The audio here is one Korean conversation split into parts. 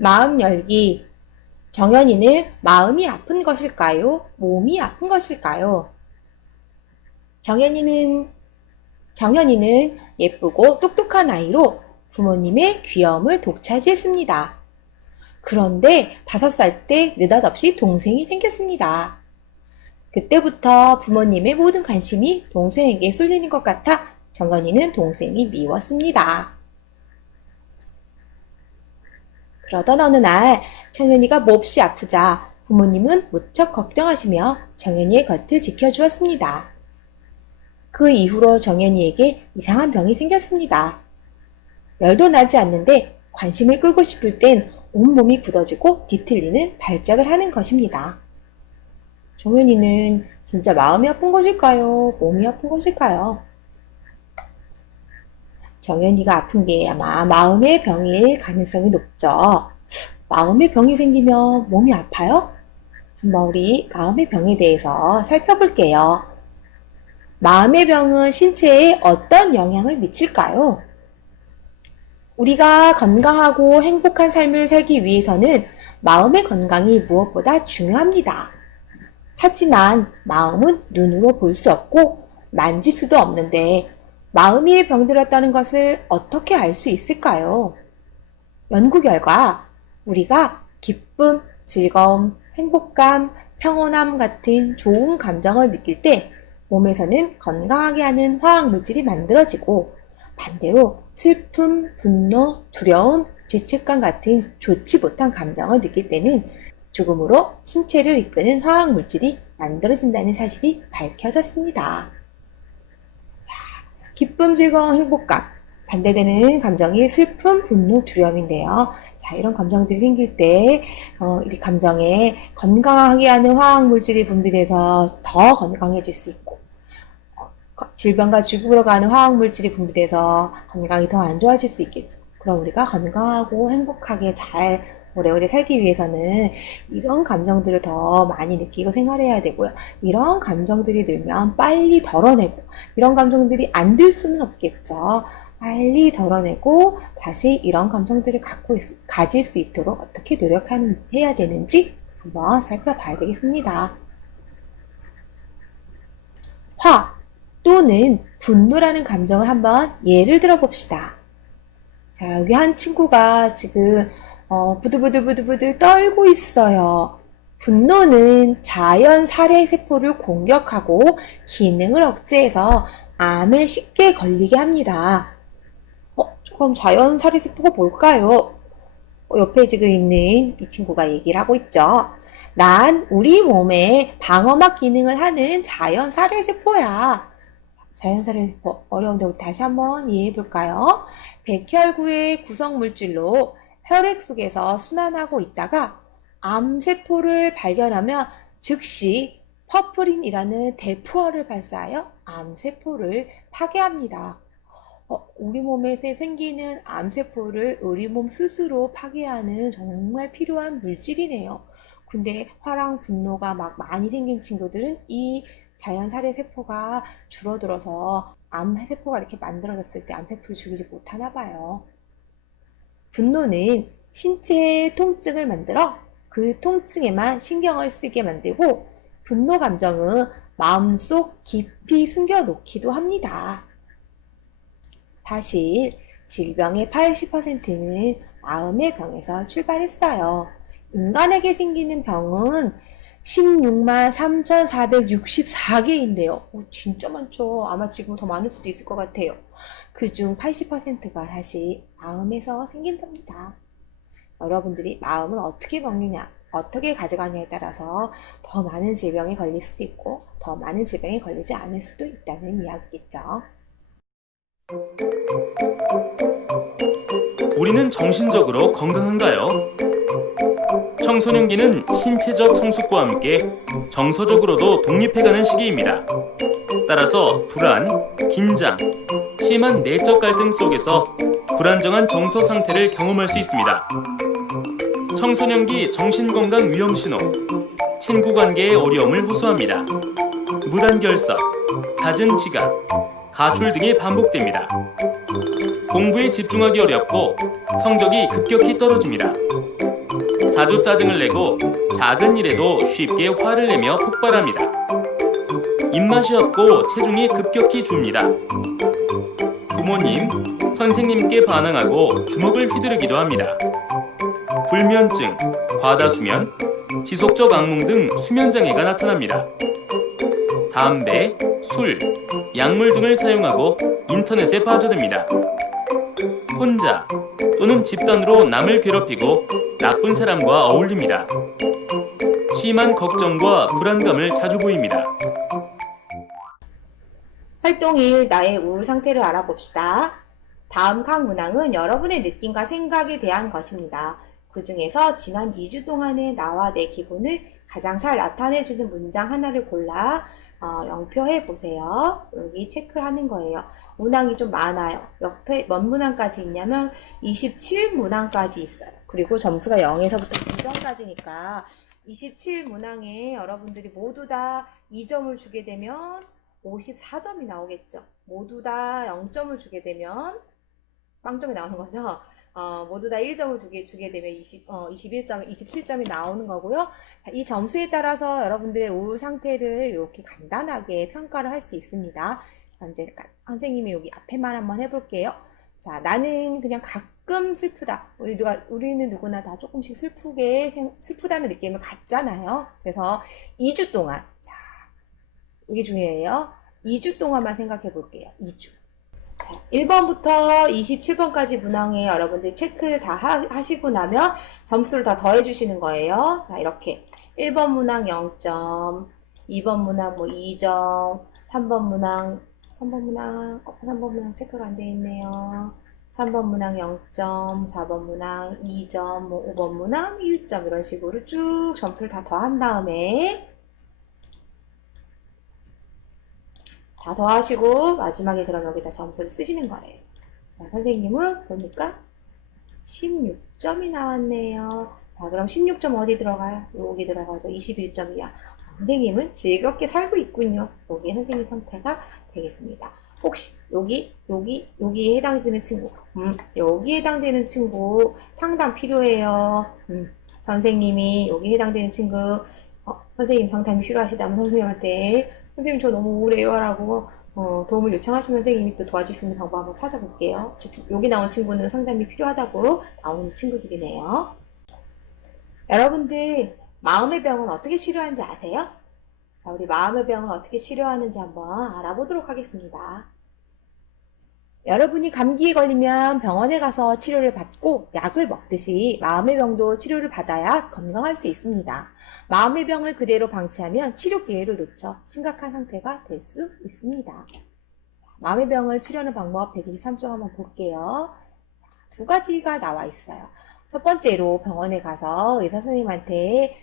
마음 열기. 정연이는 마음이 아픈 것일까요? 몸이 아픈 것일까요? 정연이는, 정연이는 예쁘고 똑똑한 아이로 부모님의 귀여움을 독차지했습니다. 그런데 5살 때 느닷없이 동생이 생겼습니다. 그때부터 부모님의 모든 관심이 동생에게 쏠리는 것 같아 정연이는 동생이 미웠습니다. 그러던 어느 날 정연이가 몹시 아프자 부모님은 무척 걱정하시며 정연이의 곁을 지켜주었습니다. 그 이후로 정연이에게 이상한 병이 생겼습니다. 열도 나지 않는데 관심을 끌고 싶을 땐 온몸이 굳어지고 뒤틀리는 발작을 하는 것입니다. 정연이는 진짜 마음이 아픈 것일까요? 몸이 아픈 것일까요? 정연이가 아픈 게 아마 마음의 병일 가능성이 높죠. 마음의 병이 생기면 몸이 아파요? 한번 우리 마음의 병에 대해서 살펴볼게요. 마음의 병은 신체에 어떤 영향을 미칠까요? 우리가 건강하고 행복한 삶을 살기 위해서는 마음의 건강이 무엇보다 중요합니다. 하지만 마음은 눈으로 볼 수 없고 만질 수도 없는데 마음이 병들었다는 것을 어떻게 알 수 있을까요? 연구 결과 우리가 기쁨, 즐거움, 행복감, 평온함 같은 좋은 감정을 느낄 때 몸에서는 건강하게 하는 화학 물질이 만들어지고 반대로 슬픔, 분노, 두려움, 죄책감 같은 좋지 못한 감정을 느낄 때는 죽음으로 신체를 이끄는 화학 물질이 만들어진다는 사실이 밝혀졌습니다. 기쁨, 즐거움, 행복감. 반대되는 감정이 슬픔, 분노, 두려움인데요. 자, 이런 감정들이 생길 때, 이 감정에 건강하게 하는 화학물질이 분비돼서 더 건강해질 수 있고, 질병과 죽으러 가는 화학물질이 분비돼서 건강이 더 안 좋아질 수 있겠죠. 그럼 우리가 건강하고 행복하게 잘 오래오래 살기 위해서는 이런 감정들을 더 많이 느끼고 생활해야 되고요. 이런 감정들이 들면 빨리 덜어내고, 이런 감정들이 안 들 수는 없겠죠. 빨리 덜어내고 다시 이런 감정들을 가질 수 있도록 어떻게 해야 되는지 한번 살펴봐야 되겠습니다. 화 또는 분노라는 감정을 한번 예를 들어 봅시다. 자, 여기 한 친구가 지금 부들부들부들부들 떨고 있어요. 분노는 자연 살해 세포를 공격하고 기능을 억제해서 암을 쉽게 걸리게 합니다. 그럼 자연 살해 세포가 뭘까요? 옆에 지금 있는 이 친구가 얘기를 하고 있죠. 난 우리 몸의 방어막 기능을 하는 자연 살해 세포야. 자연 살해 세포 어려운데 우리 다시 한번 이해해 볼까요? 백혈구의 구성 물질로 혈액 속에서 순환하고 있다가 암세포를 발견하면 즉시 퍼프린이라는 대포화를 발사하여 암세포를 파괴합니다. 우리 몸에 생기는 암세포를 우리 몸 스스로 파괴하는 정말 필요한 물질이네요. 근데 화랑 분노가 막 많이 생긴 친구들은 이 자연 살해 세포가 줄어들어서 암세포가 이렇게 만들어졌을 때 암세포를 죽이지 못하나 봐요. 분노는 신체의 통증을 만들어 그 통증에만 신경을 쓰게 만들고 분노 감정은 마음속 깊이 숨겨놓기도 합니다. 사실 질병의 80%는 마음의 병에서 출발했어요. 인간에게 생기는 병은 16만 3,464개인데요. 진짜 많죠. 아마 지금 더 많을 수도 있을 것 같아요. 그중 80%가 사실 마음에서 생긴답니다. 여러분들이 마음을 어떻게 먹느냐, 어떻게 가져가냐에 따라서 더 많은 질병에 걸릴 수도 있고 더 많은 질병에 걸리지 않을 수도 있다는 이야기겠죠. 우리는 정신적으로 건강한가요? 청소년기는 신체적 성숙과 함께 정서적으로도 독립해가는 시기입니다. 따라서 불안, 긴장, 심한 내적 갈등 속에서 불안정한 정서 상태를 경험할 수 있습니다. 청소년기 정신건강 위험신호, 친구 관계의 어려움을 호소합니다. 무단결석, 잦은 지각, 가출 등이 반복됩니다. 공부에 집중하기 어렵고 성적이 급격히 떨어집니다. 자주 짜증을 내고 작은 일에도 쉽게 화를 내며 폭발합니다. 입맛이 없고 체중이 급격히 줍니다. 부모님, 선생님께 반항하고 주먹을 휘두르기도 합니다. 불면증, 과다수면, 지속적 악몽 등 수면장애가 나타납니다. 담배, 술, 약물 등을 사용하고 인터넷에 빠져듭니다. 혼자 또는 집단으로 남을 괴롭히고 나쁜 사람과 어울립니다. 심한 걱정과 불안감을 자주 보입니다. 활동 1, 나의 우울 상태를 알아봅시다. 다음 각 문항은 여러분의 느낌과 생각에 대한 것입니다. 그 중에서 지난 2주 동안의 나와 내 기분을 가장 잘 나타내주는 문장 하나를 골라 영표해 보세요. 여기 체크하는 거예요. 문항이 좀 많아요. 옆에 몇 문항까지 있냐면 27문항까지 있어요. 그리고 점수가 0에서부터 9점까지니까 27문항에 여러분들이 모두 다 2점을 주게 되면 54점이 나오겠죠. 모두 다 0점을 주게 되면 빵점이 나오는 거죠. 모두 다 1점을 주게 되면 21점, 27점이 나오는 거고요. 이 점수에 따라서 여러분들의 우울 상태를 이렇게 간단하게 평가를 할 수 있습니다. 이제 선생님이 여기 앞에만 한번 해볼게요. 자, 나는 그냥 가끔 슬프다. 우리는 누구나 다 조금씩 슬프다는 느낌을 갖잖아요. 그래서 2주 동안, 자, 이게 중요해요. 2주 동안만 생각해 볼게요. 2주. 1번부터 27번까지 문항에 여러분들 체크를 다 하시고 나면 점수를 다 더해 주시는 거예요. 자, 이렇게 1번 문항 0점, 2번 문항 뭐 2점, 3번 문항 체크가 안 돼 있네요. 3번 문항 0점, 4번 문항 2점, 뭐 5번 문항 1점 이런 식으로 쭉 점수를 다 더한 다음에 다 더하시고 마지막에 그럼 여기다 점수를 쓰시는 거예요. 자, 선생님은 보니까 16점이 나왔네요. 자, 그럼 16점 어디 들어가요? 여기 들어가죠. 21점이야. 선생님은 즐겁게 살고 있군요. 여기에 선생님 선택가 되겠습니다. 혹시 여기에 해당되는 친구, 여기에 해당되는 친구 상담 필요해요. 선생님이 여기 해당되는 친구, 선생님 상담이 필요하시다면 선생님한테 선생님 저 너무 우울해요 라고 도움을 요청하시면 선생님이 또 도와줄 수 있는 방법 한번 찾아볼게요. 여기 나온 친구는 상담이 필요하다고 나오는 친구들이네요. 여러분들 마음의 병은 어떻게 치료하는지 아세요? 자, 우리 마음의 병을 어떻게 치료하는지 한번 알아보도록 하겠습니다. 여러분이 감기에 걸리면 병원에 가서 치료를 받고 약을 먹듯이 마음의 병도 치료를 받아야 건강할 수 있습니다. 마음의 병을 그대로 방치하면 치료 기회를 놓쳐 심각한 상태가 될 수 있습니다. 마음의 병을 치료하는 방법 123쪽 한번 볼게요. 두 가지가 나와 있어요. 첫 번째로 병원에 가서 의사 선생님한테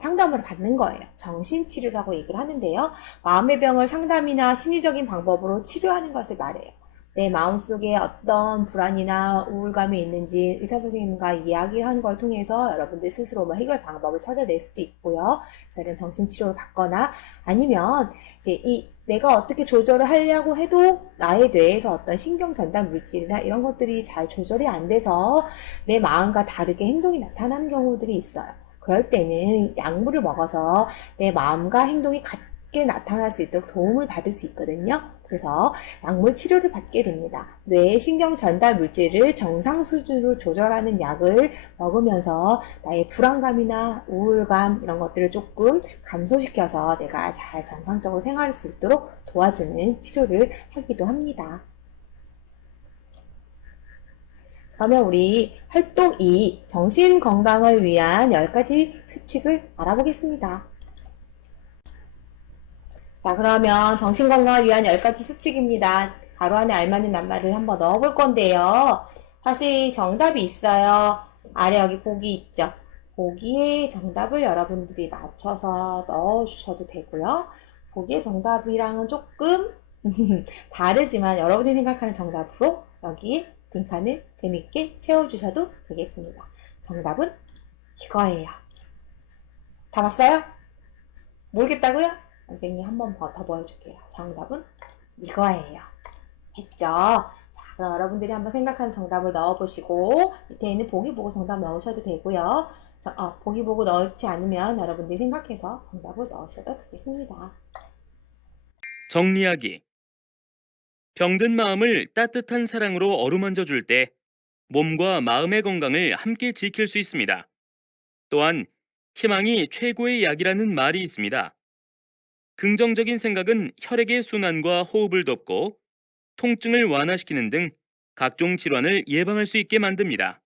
상담을 받는 거예요. 정신치료라고 얘기를 하는데요. 마음의 병을 상담이나 심리적인 방법으로 치료하는 것을 말해요. 내 마음속에 어떤 불안이나 우울감이 있는지 의사 선생님과 이야기를 하는 걸 통해서 여러분들 스스로 해결 방법을 찾아낼 수도 있고요. 그래서 정신치료를 받거나 아니면 이제 내가 어떻게 조절을 하려고 해도 나의 뇌에서 어떤 신경 전달 물질이나 이런 것들이 잘 조절이 안 돼서 내 마음과 다르게 행동이 나타나는 경우들이 있어요. 그럴 때는 약물을 먹어서 내 마음과 행동이 같게 나타날 수 있도록 도움을 받을 수 있거든요. 그래서 약물 치료를 받게 됩니다. 뇌의 신경 전달 물질을 정상 수준으로 조절하는 약을 먹으면서 나의 불안감이나 우울감 이런 것들을 조금 감소시켜서 내가 잘 정상적으로 생활할 수 있도록 도와주는 치료를 하기도 합니다. 그러면 우리 활동 2, 정신 건강을 위한 10가지 수칙을 알아보겠습니다. 자, 그러면 정신건강을 위한 10가지 수칙입니다. 가로 안에 알맞는 낱말을 한번 넣어볼 건데요. 사실 정답이 있어요. 아래 여기 보기 있죠? 보기에 정답을 여러분들이 맞춰서 넣어주셔도 되고요. 보기의 정답이랑은 조금 다르지만 여러분이 생각하는 정답으로 여기에 빈칸을 재밌게 채워주셔도 되겠습니다. 정답은 이거예요. 다 봤어요? 모르겠다고요? 선생님이 한 번 더 보여줄게요. 정답은 이거예요. 했죠? 자, 그럼 여러분들이 한번 생각하는 정답을 넣어보시고 밑에 있는 보기 보고 정답 넣으셔도 되고요. 보기 보고 넣지 않으면 여러분들이 생각해서 정답을 넣으셔도 되겠습니다. 정리하기. 병든 마음을 따뜻한 사랑으로 어루만져 줄 때 몸과 마음의 건강을 함께 지킬 수 있습니다. 또한 희망이 최고의 약이라는 말이 있습니다. 긍정적인 생각은 혈액의 순환과 호흡을 돕고 통증을 완화시키는 등 각종 질환을 예방할 수 있게 만듭니다.